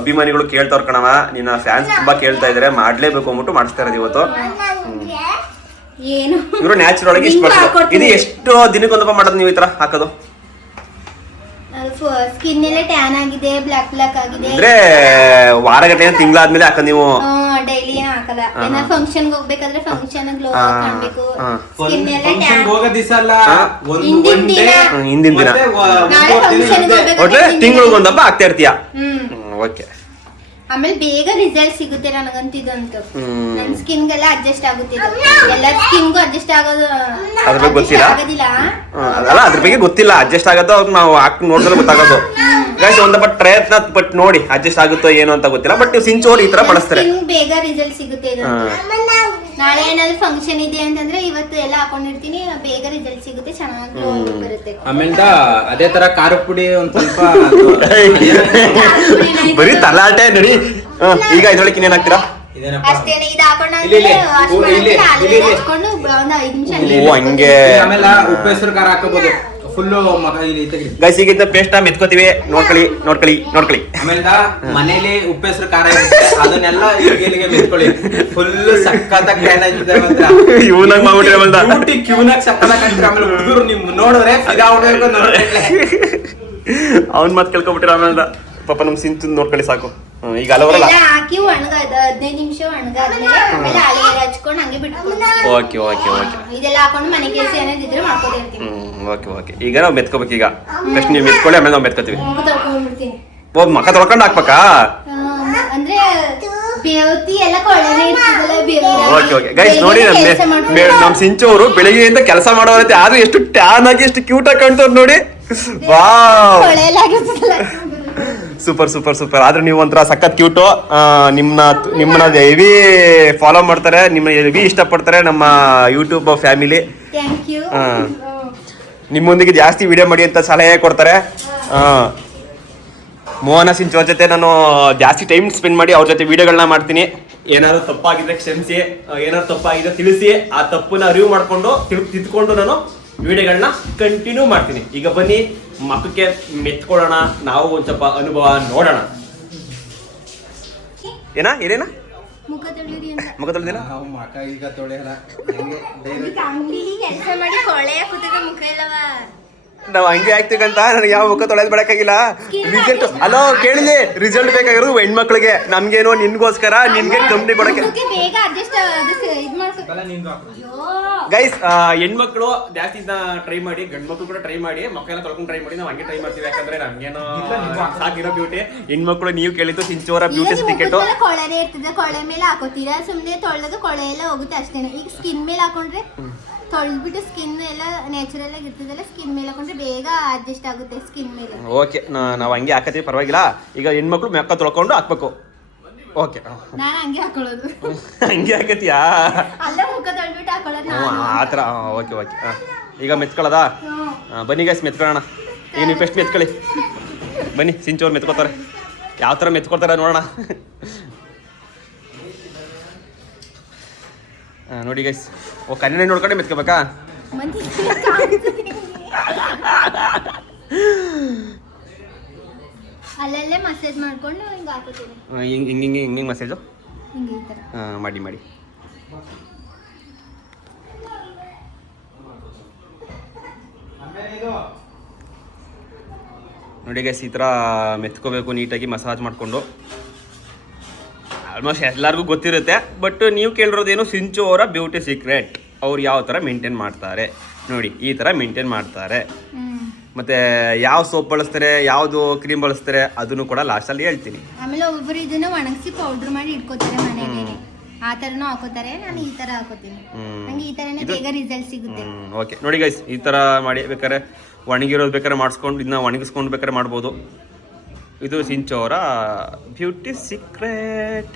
ಅಭಿಮಾನಿಗಳು ಕೇಳ್ತಾವ್ರ ಕಣವ, ನಿನ್ನ ಫ್ಯಾನ್ಸ್ ತುಂಬಾ ಕೇಳ್ತಾ ಇದಾರೆ, ಮಾಡ್ಲೇಬೇಕು ಅಂದ್ಬಿಟ್ಟು ಮಾಡಿಸ್ತಾ ಇರೋದು ಇವತ್ತು. ಏನು ಇವರು ನ್ಯಾಚುರಲ್ ಆಗಿ ಇಷ್ಟು ಮಾಡ್ತಾರೆ. ಇದು ಎಷ್ಟು ದಿನಕ್ಕೊಂದಪ್ಪ ಮಾಡೋದು ನೀವು ಈ ತರ ಹಾಕೋದು? ಸ್ಕಿನ್ ಎಲ್ಲ ಟ್ಯಾನ್ ಆಗಿದೆ, ಬ್ಲಾಕ್ ಆಗಿದೆ ಅಂದ್ರೆ ವಾರಗಟ್ಟಲೆ ತಿಂಗಳಾದ್ಮೇಲೆ ಹಾಕೋದು ನೀವು? ಡೈಲಿ ಏನ್ ಹಾಕಲ್ಲ. ಏನ ಫಂಕ್ಷನ್ ಹೋಗ್ಬೇಕಾದ್ರೆ ಫಂಕ್ಷನ್ ಗ್ಲೋ ಕಾಣ್ಬೇಕು. ಸ್ಕಿನ್ ಎಲ್ಲ ಫಂಕ್ಷನ್ ಟ್ಯಾನ್ ಹೋಗೋ ದಿವಸ ಅಲ್ಲ, ಹಿಂದಿನ ದಿನ ಹಿಂದಿನ ದಿನ ನಾಳೆ ಫಂಕ್ಷನ್ ಒಟ್ರೆ ತಿಂಗಳಿಗೊಂದಪ್ಪ ಆಗ್ತಾ ಇರ್ತೀಯ. ಓಕೆ. ಆಮೇಲೆ ಬೇಗ ರಿಸಲ್ಟ್ ಸಿಗುತ್ತೆ ನನಗಂತಿದಂತೂ. ನನ್ ಸ್ಕಿನ್ಗೆಲ್ಲ ಅಡ್ಜಸ್ಟ್ ಆಗುತ್ತೆ. ಎಲ್ಲ ಸ್ಕಿನ್ಗೂ ಅಡ್ಜಸ್ಟ್ ಆಗೋದು ಅದ್ರ ಬಗ್ಗೆ ಗೊತ್ತಿಲ್ಲ ಅಲ್ಲ, ಅದ್ರ ಬಗ್ಗೆ ಗೊತ್ತಿಲ್ಲ. ಅಡ್ಜಸ್ಟ್ ಆಗೋದು ಅವ್ರು ನಾವು ಹಾಕಿ ನೋಡಿದ್ರೆ ಗೊತ್ತಾಗೋದು. ಗೈಸ್ ಒಂದ್ ಪ್ರಯತ್ನ ಪಟ್ಟು ನೋಡಿ ಅಡ್ಜಸ್ಟ್ ಆಗುತ್ತೋ ಏನು ಅಂತ ಗೊತ್ತಿಲ್ಲ. ಬಟ್ ನೀವು ಸಿಂಚೋರ್ ಈ ತರ ಬಳಸ್ತಾರೆ, ಬೇಗ ರಿಸಲ್ಟ್ ಸಿಗುತ್ತೆ. ನಾಳೆ ಏನಾದ್ರು ಫಂಕ್ಷನ್ ಇದೆ ಅಂತಂದ್ರೆ ಇವತ್ತು ಎಲ್ಲ ಹಾಕೊಂಡಿರ್ತೀನಿ, ಬೇಗ ರಿಸಲ್ಟ್ ಸಿಗುತ್ತೆ, ಚೆನ್ನಾಗಿ ಬರುತ್ತೆ. ಆಮೇಲೆ ಅದೇ ತರ ಖಾರ ಪುಡಿ ಒಂದ್ ಸ್ವಲ್ಪ ಬರೀ ತಲಾಟೆ ನಡಿ. ಈಗ ಇದ್ರೊಳಗೆ ಇನ್ನೇನ್ ಹಾಕ್ತೀರಾ? ಅಷ್ಟೇನೆ, ಇದು ಹಾಕೊಂಡ್ರೆ ಹಚ್ಕೊಂಡು ಒಂದ್ 5 ನಿಮಿಷ. ಓ ಹಂಗೆ. ಆಮೇಲೆ ಉಪ್ಪು ಹೆಸರು ಖಾರ ಹಾಕಬಹುದು ಫುಲ್ಲು. ಗೈಸ್ ಈಗ ಪೇಸ್ಟ್ ಮೆತ್ಕೋತೀವಿ, ನೋಡ್ಕೊಳ್ಳಿ. ಆಮೇಲೆ ಮನೇಲಿ ಉಪ್ಪು ಹೆಸರು ಖಾರ ಇರುತ್ತೆ, ಅದನ್ನೆಲ್ಲ ಇಲ್ಲಿಗೆ ಮೆತ್ಕೊಳ್ಳಿ. ಫುಲ್ ಸಕ್ಕತ್ತಾಗಿ ಗ್ರ್ಯಾಂಡ್ ಆಯ್ತದೆ ಮಾತ್ರ. ಇವನಾಗ ಮಾಡ್ಬಿಟ್ರೆ ಕ್ಯೂನಾಗ ಸಕ್ಕತ್ತಾಗಿ ಕಾಣ್ತೀರ. ಆಮೇಲೆ ಹುಡುಗರು ನಿಮ್ ನೋಡಿದ್ರೆ ಫಿದಾ ಆಗ್ಬೇಕು ನೋಡ್ರಿ. ಅವ್ನ್ ಮಾತ್ ಕೇಳ್ಕೊಬಿಟ್ಟಿರ. ಆಮೇಲೆ ಪಾಪ ನಮ್ ಸಿಂಚು ನೋಡ್ಕೊಳ್ಳಿ ಸಾಕು. ಈಗ ಅಲವರಲ್ಲ ಹಾಕಿ 15 ನಿಮಿಷ ಒಣಗಾದ್ಮೇಲೆ ಆಮೇಲೆ ಆಲೂಗಡ್ಡೆ ಹಚ್ಕೊಂಡು ಹಂಗೆ ಬಿಟ್ಕೊಂಡು. ಓಕೆ. ಇದೆಲ್ಲ ಹಾಕೊಂಡು ಮನೆ ಕೆಲಸ ಏನಾದಿದ್ರೆ ಮಾಡ್ಕೊತಿರ್ತೀನಿ. ಓಕೆ. ಈಗ ನಾವು ಮೆತ್ಕೋಬೇಕು. ಈಗ ಫಸ್ಟ್ ನೀವು ಮೆತ್ಕೊಳ್ಳಿ, ಆಮೇಲೆ ನಾವು ಮೆತ್ಕೋತೀವಿ. ಮುಖ ತೊಳ್ಕೊಂಡ್ಬಿಡ್ತೀನಿ. ಓ ಮಕ್ಕ ತೊಳ್ಕೊಂಡು ಹಾಕ್ಬೇಕಾ? ಅಂದ್ರೆ ಬೇವತಿ ಎಲ್ಲ ಕೊಳನೆ ಇರ್ತದಲ್ಲ. ಓಕೆ. ಗೈಸ್ ನೋಡಿ ನಮ್ ಸಿಂಚು ಅವರು ಬೆಳಿಗ್ಗೆಯಿಂದ ಕೆಲಸ ಮಾಡೋರೈತೆ, ಆದ್ರೂ ಎಷ್ಟು ಟ್ಯಾನ್ ಆಗಿ ಎಷ್ಟು ಕ್ಯೂಟ್ ಆಗಿ ಕಾಣ್ತವ್ರು ನೋಡಿ. Wow, super. ಆದ್ರೆ ನೀವು ಒಂಥರ ಸಖತ್ ಕ್ಯೂಟು. ನಿಮ್ಮನ್ನ ಹೆವಿ ಫಾಲೋ ಮಾಡ್ತಾರೆ, ನಿಮ್ಮ ಹೆವಿ ಇಷ್ಟಪಡ್ತಾರೆ ನಮ್ಮ ಯೂಟ್ಯೂಬ್ ಫ್ಯಾಮಿಲಿ. Thank you. ನಿಮ್ಮೊಂದಿಗೆ ಜಾಸ್ತಿ ವಿಡಿಯೋ ಮಾಡಿ ಅಂತ ಸಲಹೆ ಕೊಡ್ತಾರೆ. ಮೋಹನ ಸಿಂಚು ಅವ್ರ ಜೊತೆ ನಾನು ಜಾಸ್ತಿ ಟೈಮ್ ಸ್ಪೆಂಡ್ ಮಾಡಿ ಅವ್ರ ಜೊತೆ ವಿಡಿಯೋಗಳನ್ನ ಮಾಡ್ತೀನಿ. ಏನಾದ್ರು ತಪ್ಪಾಗಿದ್ರೆ ಕ್ಷಮಿಸಿ, ಏನಾದ್ರು ತಪ್ಪಾಗಿದ್ರೆ ತಿಳಿಸಿ. ಆ ತಪ್ಪನ್ನ ಅರಿವು ಮಾಡ್ಕೊಂಡು ತಿದ್ಕೊಂಡು ನಾನು ವಿಡಿಯೋಗಳನ್ನ ಕಂಟಿನ್ಯೂ ಮಾಡ್ತೀನಿ. ಈಗ ಬನ್ನಿ ಮಕ್ಕಕ್ಕೆ ಮೆತ್ಕೊಳ್ಳೋಣ, ನಾವು ಒಂದ್ ಸ್ವಲ್ಪ ಅನುಭವ ನೋಡೋಣ. ಏನೇನ ಮುಖ ತೊಳಿರಿ ಅಂತ. ಮುಖ ತೊಳೆದಿಲ್ಲ? ಮಕ ಈಗ ತೊಳೆಯಲ್ಲ. ಅಂಗಡಿಲಿ ಕೆಲಸ ಮಾಡಿ ಕೊಳೆ ಹಾಕುತ್ತಿದ್ದ ಮುಖ ಇಲ್ಲವ. ನಾವು ಹಂಗೆ ಆಗ್ತೀಗಂತ ನನಗೆ ಯಾವ ಮುಖ ತೊಳೆದ್ ಬಿಡಕ್ಕಾಗಿಲ್ಲ. ರಿಸಲ್ಟ್ ಅಲೋ ಕೇಳಿಲಿ, ರಿಸಲ್ಟ್ ಬೇಕಾಗಿರೋದು ಹೆಣ್ಮಕ್ಳಿಗೆ. ನಮ್ಗೇನೋ ನಿನ್ಗೋಸ್ಕರ ನಿನ್ಗೆ ಕಂಪ್ನಿ ಕೊಡಕ್ಕೆ. ಬೇಗ ಅಡ್ಜಸ್ಟ್ ಇದು ಮಾಡ್ಕೊ. ಗೈಸ್ ಹೆಣ್ಮಕ್ಳು ಜಾಸ್ತಿ ಟ್ರೈ ಮಾಡಿ, ಗಂಡ್ ಮಕ್ಳು ಕೂಡ ಟ್ರೈ ಮಾಡಿ, ಮಕ್ಕಳೆಲ್ಲ ತೊಳ್ಕೊಂಡು ಟ್ರೈ ಮಾಡಿ. ನಾವು ಹಂಗೆ ಟ್ರೈ ಮಾಡ್ತೀವಿ, ಯಾಕಂದ್ರೆ ನಮ್ಗೇನೋ ಸಾಕಿರೋ ಬ್ಯೂಟಿ. ಹೆಣ್ಮಕ್ಳು ನೀವು ಕೇಳಿದ್ದು ಸಿಂಚೋರ ಬ್ಯೂಟಿ ಟಿಕೆಟ್. ಕೊಳೆನೇ ಇರ್ತದೆ, ಕೊಳೆ ಮೇಲೆ ಹಾಕೋತೀರಾ, ಸುಮ್ಮನೆ ತೊಳೆದು ಕೊಳೆ ಎಲ್ಲ ಹೋಗುತ್ತೆ ಅಷ್ಟೇನೆ. ಈಗ ಸ್ಕಿನ್ ಮೇಲೆ ಹಾಕೊಂಡ್ರೆ ತೊಳೆದ್ಬಿಟ್ಟು ಸ್ಕಿನ್ ಎಲ್ಲ ನ್ಯಾಚುರಲ್ ಆಗಿ ಇರ್ತದಲ್ಲ, ಸ್ಕಿನ್ ಮೇಲೆ ಹಾಕೊಂಡ್ರೆ ಬೇಗ ಅಡ್ಜಸ್ಟ್ ಆಗುತ್ತೆ ಸ್ಕಿನ್ ಮೇಲೆ. ಓಕೆ, ನಾವು ಹಂಗೆ ಹಾಕತ್ತೀವಿ, ಪರವಾಗಿಲ್ಲ. ಈಗ ಹೆಣ್ಮಕ್ಳು ಮೆಕ್ಕ ತೊಳ್ಕೊಂಡು ಹಾಕ್ಬೇಕು. ಓಕೆ, ನಾನು ಹಂಗೆ ಹಾಕೊಳ್ಳೋದು. ಹಂಗೆ ಹಾಕತ್ತೀಯಾ? ಅಲ್ಲ, ಮುಖ ತೊಳ್ಬಿಟ್ಟು ಹಾಕೊಳ್ಳೋದು ಆ ಥರ. ಓಕೆ. ಈಗ ಮೆತ್ಕೊಳ್ಳೋದಾ? ಬನ್ನಿ ಗೈಸ್ ಮೆತ್ಕೊಳ್ಳೋಣ. ಈಗ ನೀವು ಫಸ್ಟ್ ಮೆತ್ಕೊಳ್ಳಿ. ಬನ್ನಿ, ಸಿಂಚೋರು ಮೆತ್ಕೋತಾರೆ. ಯಾವ ಥರ ಮೆತ್ಕೊಳ್ತಾರೆ ನೋಡೋಣ. ನೋಡಿ ಗೈಸ್, ಕನ್ನಡ ನೋಡ್ಕೊಂಡೆ ಮೆತ್ಕೋಬೇಕಾ? ಅಲ್ಲಲ್ಲೇ ಮಸಾಜ್ ಮಾಡ್ಕೊಂಡು ಹಿಂಗೆ ಹಾಕೋತೀನಿ. ಹಿಂಗೆ ಮಸಾಜು ಹಿಂಗೆ ಈ ಥರ ಮಾಡಿ. ನೋಡಿ ಗೈಸ್, ಈ ಥರ ಮೆತ್ಕೋಬೇಕು ನೀಟಾಗಿ ಮಸಾಜ್ ಮಾಡಿಕೊಂಡು. ಆಲ್ಮೋಸ್ಟ್ ಎಲ್ಲರಿಗೂ ಗೊತ್ತಿರುತ್ತೆ, ಬಟ್ ನೀವು ಕೇಳಿರೋದೇನು ಸಿಂಚು ಅವರ ಬ್ಯೂಟಿ ಸೀಕ್ರೆಟ್. ಅವ್ರು ಯಾವ ಥರ ಮೇಂಟೈನ್ ಮಾಡ್ತಾರೆ ನೋಡಿ, ಈ ಥರ ಮೇಂಟೈನ್ ಮಾಡ್ತಾರೆ. ಮತ್ತೆ ಯಾವ ಸೋಪ್ ಬಳಸ್ತಾರೆ, ಯಾವುದು ಕ್ರೀಮ್ ಬಳಸ್ತಾರೆ, ಅದನ್ನು ಕೂಡ ಲಾಸ್ಟಲ್ಲಿ ಹೇಳ್ತೀನಿ. ಆಮೇಲೆ ಒಬ್ಬರು ಇದನ್ನ ಒಣಗಿಸಿ ಪೌಡರ್ ಮಾಡಿ ಇಟ್ಕೋತಾರೆ ಮನೆಯಲ್ಲಿ, ಆ ಥರನೂ ಹಾಕೋತಾರೆ. ನಾನು ಈ ಥರ ಹಾಕೋತೀನಿ, ನಂಗೆ ಈ ಥರನೇ ಬೇಗ ರಿಸಲ್ಟ್ ಸಿಗುತ್ತೆ. ಓಕೆ, ನೋಡಿ ಗೈಸ್, ಈ ಥರ ಮಾಡಿ ಬೇಕಾದ್ರೆ ಒಣಗಿರೋದು ಬೇಕಾದ್ರೆ ಮಾಡಿಸ್ಕೊಂಡು ಇದನ್ನ ಒಣಗಿಸ್ಕೊಂಡು ಬೇಕಾದ್ರೆ ಮಾಡ್ಬೋದು. ಇದು ಸಿಂಚು ಅವರ ಬ್ಯೂಟಿ ಸೀಕ್ರೆಟ್.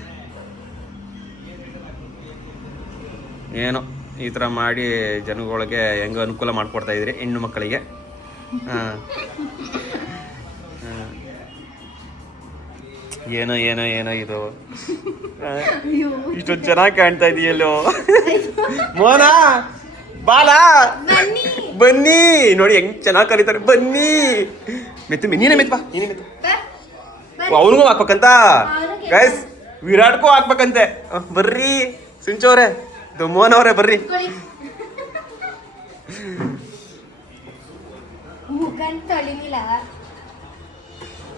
ಏನೋ ಈ ಥರ ಮಾಡಿ ಜನಗಳಿಗೆ ಹೆಂಗೆ ಅನುಕೂಲ ಮಾಡಿಕೊಡ್ತಾ ಇದ್ರಿ ಹೆಣ್ಣು ಮಕ್ಕಳಿಗೆ. ಏನೋ ಇದು ಇಷ್ಟೊಂದು ಚೆನ್ನಾಗಿ ಕಾಣ್ತಾ ಇದೆಯಲ್ಲೋ. ಮೋನ ಬಾಲ ಬನ್ನಿ, ನೋಡಿ ಹೆಂಗ್ ಚೆನ್ನಾಗಿ ಕಲಿತಾರೆ. ಬನ್ನಿ, ನೀನೇ ಮೆತ್ತು ಬಾ. ಅವನಿಗೂ ಹಾಕ್ಬೇಕಂತ ಗೈಸ್, ವಿರಾಟ್ಗೂ ಹಾಕ್ಬೇಕಂತೆ. ಬರ್ರಿ ಸಿಂಚು ಅವ್ರೆ, ಮೋಹನ್ ಅವರೇ ಬರ್ರಿ.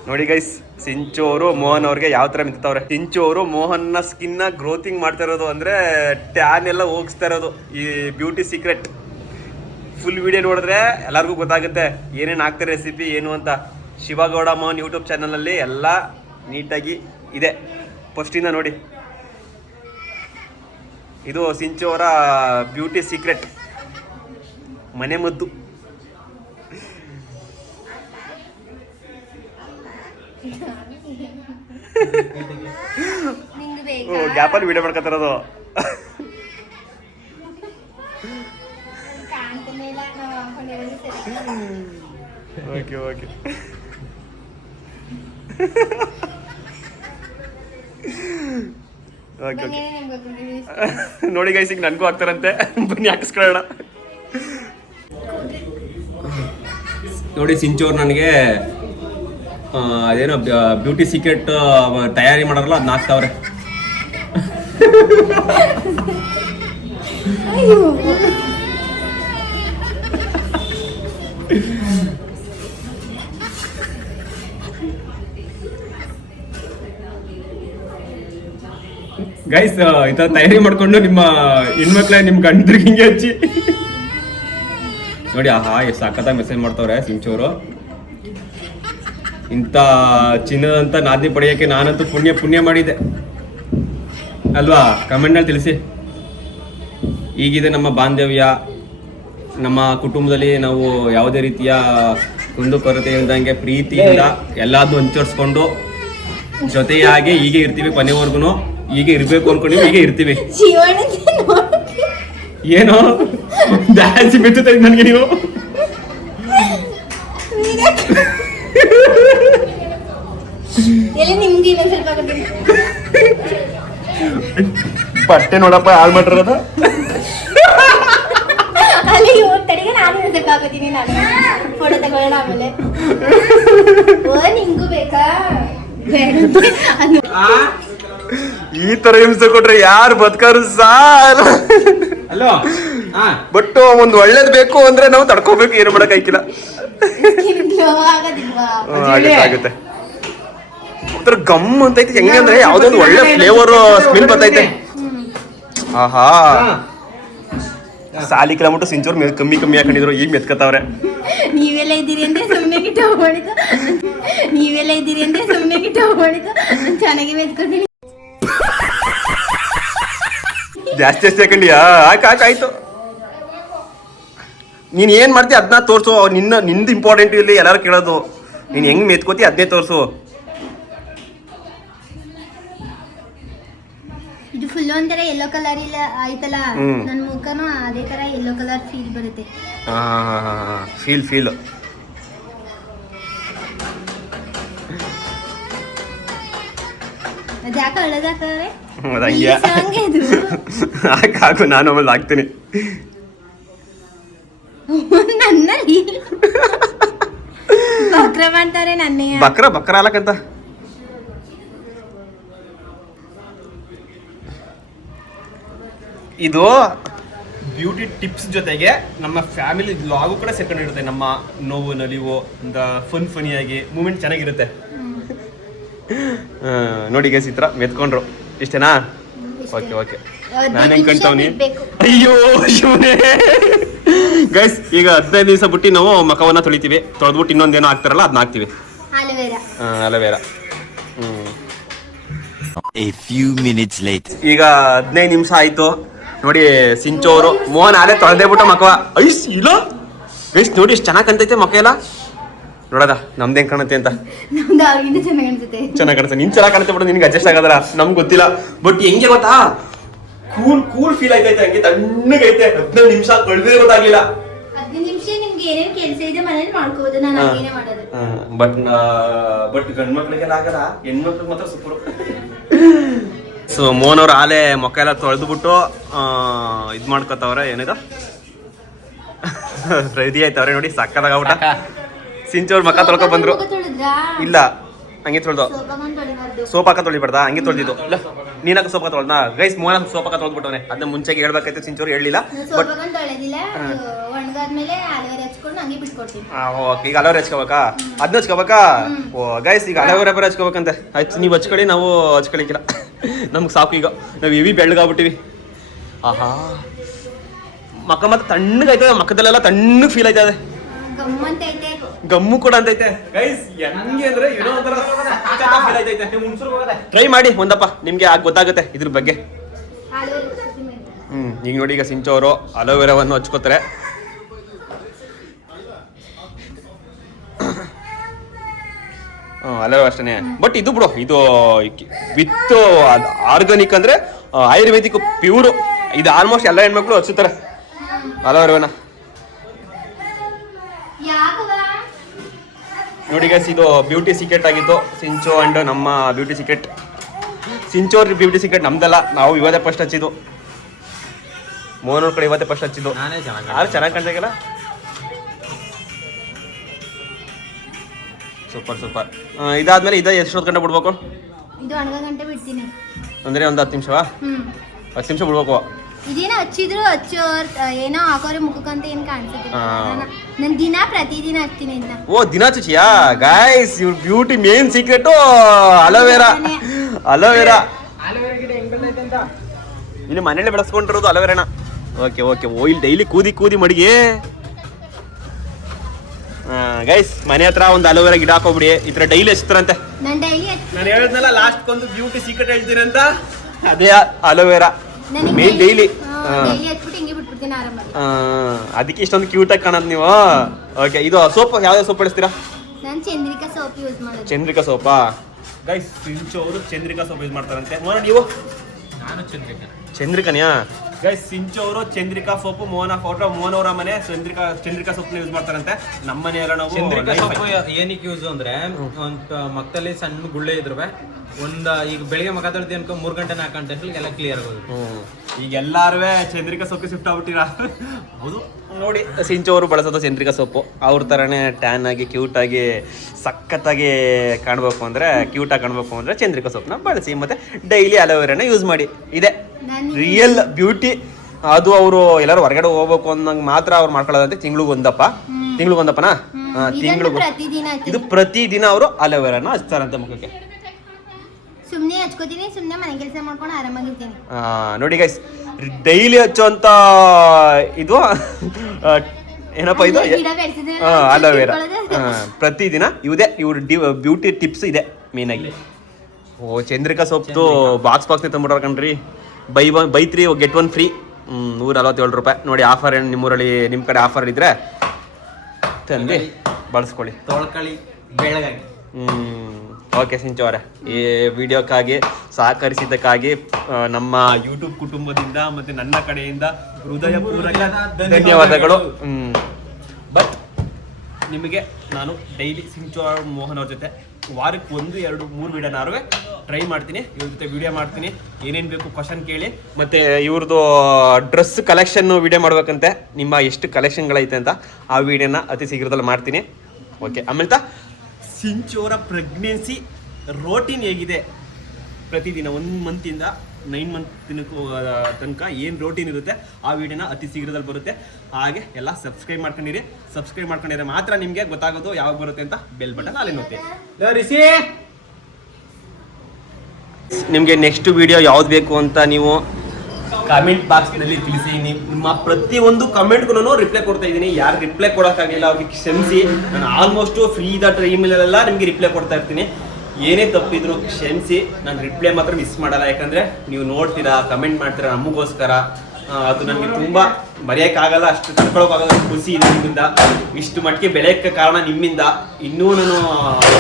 ನೋಡಿ ಗೈಸ್, ಸಿಂಚು ಅವರು ಮೋಹನ್ ಅವ್ರಿಗೆ ಯಾವ ತರ ನಿಂತವ್ರೆ. ಸಿಂಚು ಅವರು ಮೋಹನ್ನ ಸ್ಕಿನ್ ನ ಗ್ರೋತಿಂಗ್ ಮಾಡ್ತಾ ಇರೋದು, ಅಂದ್ರೆ ಟ್ಯಾನ್ ಎಲ್ಲ ಹೋಗಿಸ್ತಾ ಇರೋದು. ಈ ಬ್ಯೂಟಿ ಸೀಕ್ರೆಟ್ ಫುಲ್ ವಿಡಿಯೋ ನೋಡಿದ್ರೆ ಎಲ್ಲರಿಗೂ ಗೊತ್ತಾಗುತ್ತೆ ಏನೇನು ಆಗ್ತಾರೆ ರೆಸಿಪಿ ಏನು ಅಂತ. ಶಿವಗೌಡ ಮೋಹನ್ ಯೂಟ್ಯೂಬ್ ಚಾನಲಲ್ಲಿ ಎಲ್ಲ ನೀಟಾಗಿ ಇದೆ, ಫಸ್ಟಿಂದ ನೋಡಿ. ಇದು ಸಿಂಚು ಅವರ ಬ್ಯೂಟಿ ಸೀಕ್ರೆಟ್, ಮನೆ ಮದ್ದು. ಗ್ಯಾಪಲ್ಲಿ ವಿಡಿಯೋ ಮಾಡ್ಕೊತಿರೋದು. ಓಕೆ ಓಕೆ ನೋಡಿ ಗೈಸ್, ಈಗ ನನಗೂ ಆಗ್ತಾರಂತೆ, ಬನ್ನಿ ಹಾಕಿಸ್ಕೊಳ್ಳೋಣ. ನೋಡಿ ಸಿಂಚು ಅವ್ರು ನನಗೆ ಅದೇನೋ ಬ್ಯೂಟಿ ಸೀಕ್ರೆಟ್ ತಯಾರಿ ಮಾಡೋರಲ್ಲ ಅದನ್ನ ಹಾಕ್ತಾವ್ರೆ. ಗೈಸ್, ಈ ತರ ತಯಾರಿ ಮಾಡ್ಕೊಂಡು ನಿಮ್ಮ ಹೆಣ್ಮಕ್ಳ ನಿಮ್ ಗಂಡ್ರಿಗೆ ಹಿಂಗೆ ಹಚ್ಚಿ ನೋಡಿ. ಆಹಾ, ಎಷ್ಟು ಸಖತ್ತಾಗಿ ಮೆಸೇಜ್ ಮಾಡ್ತಾವ್ರೆ ಸಿಂಚೋರು. ಇಂಥ ಚಿನ್ನದಂತ ನಾದ್ನಿ ಪಡೆಯೋಕೆ ನಾನಂತೂ ಪುಣ್ಯ ಮಾಡಿದ್ದೆ ಅಲ್ವಾ? ಕಮೆಂಟ್ನಲ್ಲಿ ತಿಳಿಸಿ. ಈಗಿದೆ ನಮ್ಮ ಬಾಂಧವ್ಯ, ನಮ್ಮ ಕುಟುಂಬದಲ್ಲಿ ನಾವು ಯಾವುದೇ ರೀತಿಯ ಕುಂದು ಕೊರತೆ ಇಲ್ದಂಗೆ ಪ್ರೀತಿಯಿಂದ ಎಲ್ಲಾದ್ನೂ ಹಂಚರಿಸ್ಕೊಂಡು ಜೊತೆಯಾಗಿ ಹೀಗೆ ಇರ್ತೀವಿ ಕೊನೆವರೆಗೂ. ಹೀಗೆ ಇರ್ಬೇಕು ಅನ್ಕೊಂಡಿವಿ, ಹೀಗೆ ಇರ್ತೀವಿ. ಏನೋ ಡ್ಯಾನ್ಸ್ ಬಿಡ್ತೈತೆ ನನಗೆ. ನೀವು ಬಟ್ಟೆ ನೋಡಪ್ಪ ಹಾಳು ಮಾಡಿರೋದು. ಈ ತರ ಹಿಂಸೆ ಕೊಟ್ರೆ ಯಾರು ಬದುಕಾರು ಸಾಲ. ಅಲ್ಲೋ ಬಟ್ ಒಂದ್ ಒಳ್ಳೇದ್ ಬೇಕು ಅಂದ್ರೆ ನಾವು ತಡ್ಕೋಬೇಕು, ಏನು ಮಾಡಕ್ ಆಯ್ಕಿಲ್ಲ. ಆಗುತ್ತೆ ಒಂಥರ ಗಮ್ ಅಂತೈತಿ. ಹೆಂಗೆ ಅಂದ್ರೆ ಯಾವ್ದೊಂದು ಒಳ್ಳೆ ಫ್ಲೇವರ್ ಸ್ಮೆಲ್ ಬರ್ತೈತೆ. ಆಹಾ, ಸಾಲಿ ಕಿಲೋಮೀಟರ್ ಸಿಂಚೋರ್ ಕಮ್ಮಿ ಹಾಕೊಂಡಿದ್ರು, ಈಗ ಮೆತ್ಕತ್ತವ್ರೆ. ನೀವೆಲ್ಲ ಇದ್ದೀರಿ ಅಂದ್ರೆ ಸುಮ್ಮನೆ ಗಿಟ್ಟ ಹೋಗಿದ್ದು, ಚೆನ್ನಾಗಿ ಮೆತ್ಕೊಂಡಿನಿ. ಜಾಸ್ತಿ ಹಾಕೊಂಡಿಯಾ? ಆಯ್ತು. ನೀನ್ ಏನ್ ಮಾಡ್ತೀಯ ಅದನ್ನ ತೋರ್ಸು. ನಿಂದು ಇಂಪಾರ್ಟೆಂಟ್ ಇಲ್ಲಿ ಎಲ್ಲಾರು ಕೇಳೋದು. ನೀನ್ ಹೆಂಗ್ ಮೆತ್ಕೋತಿ ಅದನ್ನೇ ತೋರ್ಸು. ಇದು ಫುಲ್ ಒಂಥರ ಯೆಲ್ಲೋ ಕಲರ್ ಇಲ್ಲ ಆಯ್ತಲ್ಲ, ನನ್ನ ಮುಖನೂ ಅದೇ ತರ ಯೆಲ್ಲೋ ಕಲರ್ ಫೀಲ್ ಬರುತ್ತೆ. ಫೀಲ್ ಅದ್ಯಾಕೆ ಅಳದಾಕವ್ರೆ? ಹಾಕು, ನಾನು ಆಮೇಲೆ ಹಾಕ್ತೀನಿ. ನನ್ನ ಬಕ್ರ ಮಾಡ್ತಾರೆ, ನನ್ನೇ ಬಕ್ರ ಅಲಕ್ಕಂತ. ಇದು ಬ್ಯೂಟಿ ಟಿಪ್ಸ್ ಜೊತೆಗೆ ನಮ್ಮ ಫ್ಯಾಮಿಲಿ ವ್ಲಾಗು ಕೂಡ ಸೇರ್ಕೊಂಡಿರುತ್ತೆ. ನಮ್ಮ ನೋವು ನಲಿವು ಅಂತ ಫನಿಯಾಗಿ ಮೂಮೆಂಟ್ ಚೆನ್ನಾಗಿರುತ್ತೆ. ನೋಡಿ ಗೈಸ್, ಈ ಥರ ಮೆತ್ಕೊಂಡ್ರು. ಇಷ್ಟೇನಾ? ಓಕೆ. ನಾನು ಹೆಂಗೆ ಕಾಣ್ತಾವ್ನಿ? ಅಯ್ಯೋ ಶಿವನೇ. ಗೈಸ್, ಈಗ 15 ದಿವಸ ಬಿಟ್ಟು ನಾವು ಮಖವನ್ನ ತೊಳಿತೀವಿ. ತೊಳೆದ್ಬಿಟ್ಟು ಇನ್ನೊಂದೇನೋ ಹಾಕ್ತಾರಲ್ಲ ಅದನ್ನ ಹಾಕ್ತೀವಿ, ಅಲೋವೆರಾ. ಈಗ 15 ನಿಮಿಷ ಆಯ್ತು. ನೋಡಿ ಸಿಂಚು ಅವರು ಮೋಹನ್ ಆಲೆ ತೊಳೆದೇ ಬಿಟ್ಟ ಮಖವ. ಇಲ್ಲ ಗೈಸ್, ನೋಡಿ ಎಷ್ಟು ಚೆನ್ನಾಗಿ ಕಾಣ್ತೈತೆ ಮಖ ಎಲ್ಲ. ನೋಡದ ನಮ್ದು ಹೆಂಗ್ ಕಾಣುತ್ತೆ ಅಂತ. ಚೆನ್ನಾಗಿ ಕಾಣುತ್ತೆ. ನಿನ್ ಚೆನ್ನಾಗಿ ಕಾಣುತ್ತೆ ಬಿಟ್ಟು ನಿನ್ಗೆ ಅಡ್ಜಸ್ಟ್ ಆಗೋದಲ್ಲ, ನಮ್ಗೆ ಗೊತ್ತಿಲ್ಲ. ಬಟ್ ಹೆಂಗೆ ಗೊತ್ತಾ, ಕೂಲ್ ಫೀಲ್ ಆಯ್ತೈತೆ. ಹಂಗೆ ತಣ್ಣಗೈತೆ. 15 ನಿಮಿಷ ಕಳೆದೇ ಗೊತ್ತಾಗ್ಲಿಲ್ಲ. 15 ನಿಮಿಷ ನಿಮ್ಗೆ ಏನೇನ್ ಕೆಲಸ ಇದೆ ಮನೇಲಿ ಮಾಡ್ಕೋಬಹುದು, ನಾನು ಹಾಗೇನೆ ಮಾಡೋದು. ಬಟ್ ಗಂಡ್ ಮಕ್ಳಿಗೆಲ್ಲ ಆಗಲ್ಲ, ಹೆಣ್ಮಕ್ಳಿಗೆ ಮಾತ್ರ ಸೂಪರ್. ಸೊ ಮೋಹನ್ ಅವ್ರ ಆಲೆ ಮೊಕ್ಕ ಎಲ್ಲ ತೊಳೆದ್ಬಿಟ್ಟು ಇದ್ ಮಾಡ್ಕೊತವ್ರೆ. ಏನಿದ ರೆಡಿ ಆಯ್ತವ್ರೆ. ನೋಡಿ ಸಕ್ಕದಾಗ ಊಟ. ಸಿಂಚೋರ್ ಮಕ್ಕ ತೊಳ್ಕೊ ಬಂದ್ರು. ಇಲ್ಲ ಹಂಗೆ ತೊಳ್ದು ಸೋಪಾಗೊಂದು ತೊಳಿಬಾರ್ದು. ಸೋಪ್ ಹಾಕ ತೊಳಿಬಾರ್ದಾ? ಹಂಗೆ ತೊಳ್ದಿದ್ದು ನೀನಾಕ ಸೋಪ್ ಹಾಕ ತೊಳ್ದಾ? ಗೈಸ್ ಮೋಹನ ಸೋಪ್ ಹಾಕ ತೊಳ್ದ್ಬಿಟ್ಟವನೆ. ಅದನ್ನ ಮುಂಚೆಗೆ ಹೇಳ್ಬೇಕಾಯ್ತು, ಸಿಂಚೋರು ಹೇಳಿಲ್ಲ. ನಾನು ಸೋಪಾಗೊಂದು ತೊಳೆದಿಲ್ಲ, ಒಣಗಾದ್ಮೇಲೆ ಅಲೋವೆರಾ ಹಚ್ಕೊಂಡು ಹಂಗೆ ಬಿಟ್ಕೊಡ್ತೀನಿ. ಓಕೆ, ಈಗ ಅಲೋವೆರಾ ಹಚ್ಕೋಬೇಕಾ? ಅದನ್ನ ಹಚ್ಕೋಬೇಕಾ? ಓ ಗೈಸ್, ಈಗ ಅಲೋವೆರಾ ಬರ ಹಚ್ಕೋಬೇಕಂತೆ. ಆಯ್ತು, ನೀವು ಹಚ್ಕೊಳ್ಳಿ, ನಾವು ಹಚ್ಕೊಳಿಕ್ಕಿಲ್ಲ. ನಮ್ಗೆ ಸಾಕು, ಈಗ ನಾವು ಹೆವಿ ಬೆಳ್ಳಗಾಗ್ಬಿಟ್ಟಿವಿ. ಆಹಾ, ಮಕ್ಕ ಮತ್ತೆ ತಣ್ಣಗಾಯ್ತದೆ, ಮಕ್ಕದಲ್ಲೆಲ್ಲ ತಣ್ಣಗೆ ಫೀಲ್ ಆಯ್ತದೆ. ಗಮ್ಮಂತ ಐತೆ. ಗಮ್ಮು ಕೂಡ ಅಂತೈತೆ ಗೈಸ್. ಹೆಂಗೆ ಅಂದ್ರೆ ಏನೋ ಒಂಥರ ಫೀಲ್ ಆಯ್ತೈತೆ. ಟ್ರೈ ಮಾಡಿ ಒಂದಪ್ಪ, ನಿಮ್ಗೆ ಗೊತ್ತಾಗುತ್ತೆ ಇದ್ರ ಬಗ್ಗೆ. ಅಲೋವೆರಾ ಹಚ್ಚಿ ಮೇಲೆ. ಈಗ ನೋಡಿ, ಈಗ ಸಿಂಚು ಅವರು ಅಲೋವೆರಾವನ್ನು ಹಚ್ಕೋತಾರೆ. ಅಲೋವೆರಾ ಅಷ್ಟೇ. ಬಟ್ ಇದು ಬಿಡು, ಇದು ವಿತ್ ಆರ್ಗಾನಿಕ್ ಅಂದ್ರೆ ಆಯುರ್ವೇದಿಕ್ ಪ್ಯೂರ್. ಇದು ಆಲ್ಮೋಸ್ಟ್ ಎಲ್ಲ ಹೆಣ್ಮಕ್ಳು ಹಚ್ಚುತ್ತಾರೆ ಅಲೋವೆರಾನ. ನೋಡಿ ಗೈಸ್, ಇದು ಬ್ಯೂಟಿ ಸೀಕ್ರೆಟ್ ಆಗಿತ್ತು ಸಿಂಚು ಅಂಡ್ ನಮ್ಮ ಬ್ಯೂಟಿ ಸೀಕ್ರೆಟ್. ಸಿಂಚು ಅವ್ರ ಬ್ಯೂಟಿ ಸೀಕ್ರೆಟ್ ನಮ್ದಲ್ಲ, ನಾವು ಇವತ್ತೇ ಫಸ್ಟ್ ಹಚ್ಚಿದ್ದು. ಮೋಹನ್ ಕಡೆ ಇವತ್ತೇ ಫಸ್ಟ್ ಹಚ್ಚಿದ್ದು. ಯಾರು ಚೆನ್ನಾಗಿ ಕಾಣ್ತಾಯಿಲ್ಲ. Super super. ಇದಾದ್ಮೇಲೆ ಎಷ್ಟೊತ್ತು ಗಂಟೆ ಬಿಡ್ಬೇಕು? ಇದು ಅರ್ಧ ಗಂಟೆ ಬಿಡ್ತೀನಿ. ಅಂದ್ರೆ ಒಂದು 10 ನಿಮಿಷವಾ? 10 ನಿಮಿಷ ಬಿಡ್ಬೇಕು. ಇದೇನೋ ಹಚ್ಚಿದ್ರು ಏನೋ ಹಾಕೋರೆ ಮುಖಕ್ಕಂತ ಏನ್ ಕಾಣಿಸುತ್ತೆ. ನಾನು ಪ್ರತಿದಿನ ಹಚ್ತೀನಿ ಅಂತ. ಓ, ದಿನ ಹಚ್ಚಿಯಾ? ಗೈಸ್, ಇವ್ರ beauty main secret aloe vera. Aloe vera ಇಲ್ಲಿ ಮನೇಲಿ ಬೆಳೆಸ್ಕೊಂಡಿರೋದು ಅಲೋವೆರಾನ. Okay okay. ಓ, ಇಲ್ಲಿ ಡೈಲಿ ಕೂದಿ ಮಡಿಗೆ. ಗೈಸ್, ಮನೆ ಹತ್ರ ಒಂದು ಅಲೋವೆರಾ ಗಿಡ ಹಾಕೋಬಿಡಿ. ಈ ತರ ಡೈಲಿ ಹಚ್ತಾರಂತೆ. ನಾನು ಹೇಳಿದ್ನಲ್ಲ ಲಾಸ್ಟ್ ಒಂದು ಬ್ಯೂಟಿ ಸೀಕ್ರೆಟ್ ಹೇಳ್ತೀನಿ ಅಂತ, ಅದೇ ಅಲೋವೆರಾ ಮೇನ್ ಡೈಲಿ. ಅದಕ್ಕೆ ಇಷ್ಟೊಂದು ಕ್ಯೂಟ್ ಆಗಿ ಕಾಣೋದು ನೀವು. ಓಕೆ, ಇದು ಸೋಪ್ ಯಾವ್ಯಾವ ಸೋಪ್ ಬಳಸ್ತೀರಾ? ನಾನು ಚಂದ್ರಿಕಾ ಸೋಪ್ ಯೂಸ್ ಮಾಡೋದು. ಚಂದ್ರಿಕಾ ಸೋಪಾ? ಗೈಸ್, ಸಿಂಚು ಅವರು ಚಂದ್ರಿಕಾ ಸೋಪ್ ಯೂಸ್ ಮಾಡ್ತಾರಂತೆ. ನೀವು? ನಾನು ಚಂದ್ರಿಕಾನ್ಯಾ? ಗೈಸ್, ಸಿಂಚು ಅವರು ಚಂದ್ರಿಕಾ ಸೋಪು, ಮೋಹನ ಅವರ ಮನೆ ಚಂದ್ರಿಕಾ ಸೋಪ್ ಯೂಸ್ ಮಾಡ್ತಾರಂತೆ. ನಮ್ಮ ಮನೆಯಲ್ಲ ನಾವು ಚಂದ್ರಿಕಾ ಸೊಪ್ಪು ಏನಕ್ಕೆ ಯೂಸ್ ಅಂದ್ರೆ, ಒಂದ್ ಮಕ್ಕದಲ್ಲಿ ಸಣ್ಣ ಗುಳ್ಳೆ ಇದ್ರು ಈಗ ಬೆಳಿಗ್ಗೆ ಮಗ ತೊಳ್ದಿ ಅನ್ಕೊ 3 ಗಂಟೆ 4 ಗಂಟೆ ಎಲ್ಲ ಕ್ಲಿಯರ್ ಆಗೋದು. ಈಗ ಎಲ್ಲಾರು ಚಂದ್ರಿಕಾ ಸೊಪ್ಪು ಶಿಫ್ಟ್ ಆಗ್ಬಿಟ್ಟಿರಾ? ಹೌದು ನೋಡಿ, ಸಿಂಚು ಅವರು ಬಳಸೋದು ಚಂದ್ರಿಕಾ ಸೊಪ್ಪು. ಅವ್ರ ಥರನೇ ಟ್ಯಾನ್ ಆಗಿ ಕ್ಯೂಟ್ ಆಗಿ ಸಖತ್ತಾಗಿ ಕಾಣಬೇಕು ಅಂದರೆ, ಕ್ಯೂಟಾಗಿ ಕಾಣಬೇಕು ಅಂದರೆ ಚಂದ್ರಿಕಾ ಸೊಪ್ಪನ್ನ ಬಳಸಿ. ಮತ್ತು ಡೈಲಿ ಅಲೋವೆರಾನ ಯೂಸ್ ಮಾಡಿ. ಇದೆ ರಿಯಲ್ ಬ್ಯೂಟಿ. ಅದು ಅವರು ಎಲ್ಲರೂ ಹೊರಗಡೆ ಹೋಗ್ಬೇಕು ಅನ್ನಂಗೆ ಮಾತ್ರ ಅವ್ರು ಮಾಡ್ಕೊಳ್ಳೋದಂತೆ. ತಿಂಗ್ಳಿಗೊಂದಪ್ಪನಾ? ಇದು ಪ್ರತಿದಿನ ಅವರು ಅಲೋವೆರಾನ ಹಚ್ತಾರಂತೆ ಮುಖಕ್ಕೆ. ಸುಮ್ಮನೆ ಹಚ್ಕೋತೀನಿ, ಸುಮ್ಮನೆ ಮನೆ ಕೆಲಸ ಮಾಡ್ಕೊಂಡು ಆರಾಮಾಗಿರ್ತೀನಿ. ನೋಡಿ ಗೈಸ್, ಡೈಲಿ ಹಚ್ಚುವಂತ ಇದು ಏನಪ್ಪ ಇದು ಅಲೋವೆರಾ. ಪ್ರತಿದಿನ ಇವ್ರ ಬ್ಯೂಟಿ ಟಿಪ್ಸ್ ಇದೆ ಮೇನ್ ಆಗಿ. ಓ, ಚಂದ್ರಿಕಾ ಸೊಪ್ಪು ಬಾಕ್ಸ್ ತಂದ್ಬಿಟ್ರ ಕಣ್ರಿ. By 3 get 1 free. 147 ರೂಪಾಯಿ. ನೋಡಿ, ಆಫರ್ ಏನು ನಿಮ್ಮೂರಲ್ಲಿ, ನಿಮ್ಮ ಕಡೆ ಆಫರ್ ಇದ್ರೆ ತಂದು ಬಳಸ್ಕೊಳ್ಳಿ, ತೊಳ್ಕೊಳ್ಳಿ ಬೆಳಗಾಗಿ. ಓಕೆ ಸಿಂಚು ಅವರೇ, ಈ ವಿಡಿಯೋಕ್ಕಾಗಿ ಸಹಕರಿಸಿದ್ದಕ್ಕಾಗಿ ನಮ್ಮ ಯೂಟ್ಯೂಬ್ ಕುಟುಂಬದಿಂದ ಮತ್ತು ನನ್ನ ಕಡೆಯಿಂದ ಹೃದಯಪೂರ್ವಕ ಧನ್ಯವಾದಗಳು. ಬಟ್ ನಿಮಗೆ ನಾನು ಡೈಲಿ ಸಿಂಚು ಮೋಹನ್ ಅವ್ರ ಜೊತೆ ವಾರಕ್ಕೆ 1, 2, 3 ವಿಡಿಯೋನಾರು ಟ್ರೈ ಮಾಡ್ತೀನಿ. ಇವ್ರ ಜೊತೆ ವಿಡಿಯೋ ಮಾಡ್ತೀನಿ. ಏನೇನು ಬೇಕು ಕ್ವಶನ್ ಕೇಳಿ. ಮತ್ತು ಇವ್ರದ್ದು ಡ್ರೆಸ್ ಕಲೆಕ್ಷನ್ ವಿಡಿಯೋ ಮಾಡ್ಬೇಕಂತೆ. ನಿಮ್ಮ ಎಷ್ಟು ಕಲೆಕ್ಷನ್ಗಳೈತೆ ಅಂತ ಆ ವಿಡಿಯೋನ ಅತಿ ಶೀಘ್ರದಲ್ಲಿ ಮಾಡ್ತೀನಿ. ಓಕೆ, ಆಮೇಲೆ ಸಿಂಚು ಅವರ ಪ್ರೆಗ್ನೆನ್ಸಿ ರೋಟೀನ್ ಹೇಗಿದೆ, ಪ್ರತಿದಿನ 1 ಮಂತಿಂದ 9 ಮಂತ್ ತನಕ ಏನು ರೋಟೀನ್ ಇರುತ್ತೆ ಆ ವಿಡಿಯೋನ ಅತಿ ಶೀಘ್ರದಲ್ಲಿ ಬರುತ್ತೆ. ಹಾಗೆ ಎಲ್ಲ ಸಬ್ಸ್ಕ್ರೈಬ್ ಮಾಡ್ಕೊಂಡಿದ್ರೆ ಮಾತ್ರ ನಿಮಗೆ ಗೊತ್ತಾಗೋದು ಯಾವಾಗ ಬರುತ್ತೆ ಅಂತ. ಬೆಲ್ ಬಟನ್ ಅಲ್ಲಿ ನೋಡ್ತೀವಿ. ನಿಮಗೆ ನೆಕ್ಸ್ಟ್ ವಿಡಿಯೋ ಯಾವ್ದು ಬೇಕು ಅಂತ ನೀವು ಕಾಮೆಂಟ್ ಬಾಕ್ಸ್ನಲ್ಲಿ ತಿಳಿಸಿ. ನಿಮ್ಮ ಪ್ರತಿಯೊಂದು ಕಮೆಂಟ್ಗೂ ನಾನು ರಿಪ್ಲೈ ಕೊಡ್ತಾ ಇದ್ದೀನಿ. ಯಾರು ರಿಪ್ಲೈ ಕೊಡೋಕ್ಕಾಗಲಿಲ್ಲ ಅವ್ರಿಗೆ ಕ್ಷಮಿಸಿ. ನಾನು ಆಲ್ಮೋಸ್ಟ್ ಫ್ರೀ ಟೈಮಲ್ಲೆಲ್ಲ ನಿಮಗೆ ರಿಪ್ಲೈ ಕೊಡ್ತಾ ಇರ್ತೀನಿ. ಏನೇ ತಪ್ಪಿದ್ರು ಕ್ಷಮಿಸಿ. ನಾನು ರಿಪ್ಲೈ ಮಾತ್ರ ಮಿಸ್ ಮಾಡಲ್ಲ, ಯಾಕಂದರೆ ನೀವು ನೋಡ್ತೀರಾ, ಕಮೆಂಟ್ ಮಾಡ್ತೀರಾ ನಮಗೋಸ್ಕರ. ಅದು ನನಗೆ ತುಂಬ ಮರೆಯೋಕ್ಕಾಗಲ್ಲ, ಅಷ್ಟು ತಡ್ಕೊಳಕ್ಕಾಗಲ್ಲ. ಖುಷಿ ಇದೆ ನಿಮ್ಮಿಂದ. ಇಷ್ಟು ಮಟ್ಟಿಗೆ ಬೆಳೆಯೋಕ್ಕೆ ಕಾರಣ ನಿಮ್ಮಿಂದ. ಇನ್ನೂ ನಾನು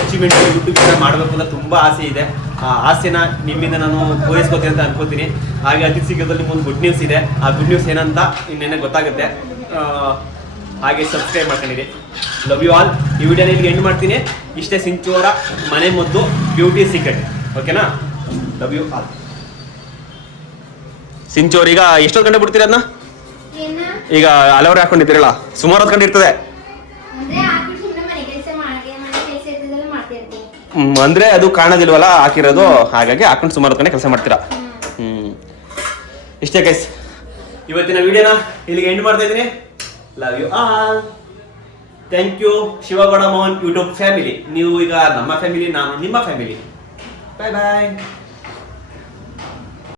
ಅಚೀವ್ಮೆಂಟ್ ಯೂಟ್ಯೂಬ್ ಮಾಡಬೇಕು ಅಂತ ತುಂಬ ಆಸೆ ಇದೆ. ಆ ಆಸೆನ ನಿಮ್ಮಿಂದ ನಾನು ಪೂರೈಸ್ಕೋತೀನಿ ಅಂತ ಅನ್ಕೋತೀನಿ. ಹಾಗೆ ಅತಿ ಶೀಘ್ರದಲ್ಲಿ ನಿಮ್ಮೊಂದು ಗುಡ್ ನ್ಯೂಸ್ ಇದೆ. ಆ ಗುಡ್ ನ್ಯೂಸ್ ಏನಂತ ಇನ್ನೇನೆ ಗೊತ್ತಾಗುತ್ತೆ. ಹಾಗೆ ಸಬ್ಸ್ಕ್ರೈಬ್ ಮಾಡ್ಕೊಂಡಿರಿ. Love you all. ಈ ವಿಡಿಯೋನ ಇಲ್ಲಿಗೆ ಎಂಡ್ ಮಾಡ್ತೀನಿ. ಇಷ್ಟೇ ಸಿಂಚು ಅವರ ಮನೆ ಮದ್ದು ಬ್ಯೂಟಿ ಸೀಕ್ರೆಟ್. ಓಕೆನಾ? Love you all. ಸಿಂಚು ಅವ್ರು ಈಗ ಎಷ್ಟೊತ್ತು ಗಂಟೆ ಬಿಡ್ತೀರಿ ಅದನ್ನ? ಈಗ ಅಲೋವೆರಾ ಹಾಕೊಂಡಿದ್ದೀರಲ್ಲ, ಸುಮಾರು ಹೊತ್ತು ಗಂಟೆ ಇರ್ತದೆ. ಅಂದ್ರೆ ಅದು ಕಾಣೋದಿಲ್ವಲ್ಲ ಹಾಕಿರೋದು, ಹಾಗಾಗಿ ಹಾಕೊಂಡು ಸುಮಾರು ಹೊತ್ಕೊಂಡೆ ಕೆಲಸ ಮಾಡ್ತೀರಾ. ಇಷ್ಟೇ ಗೈಸ್, ಇವತ್ತಿನ ವಿಡಿಯೋನ ಇಲ್ಲಿಗೆ ಎಂಡ್ ಮಾಡ್ತಾ ಇದ್ದೀನಿ. Love you all. Thank you Shivagowda Mohan YouTube family. ನೀವು ಈಗ ನಮ್ಮ ಫ್ಯಾಮಿಲಿ, ನಾನು ನಿಮ್ಮ ಫ್ಯಾಮಿಲಿ. ಬಾಯ್ ಬಾಯ್.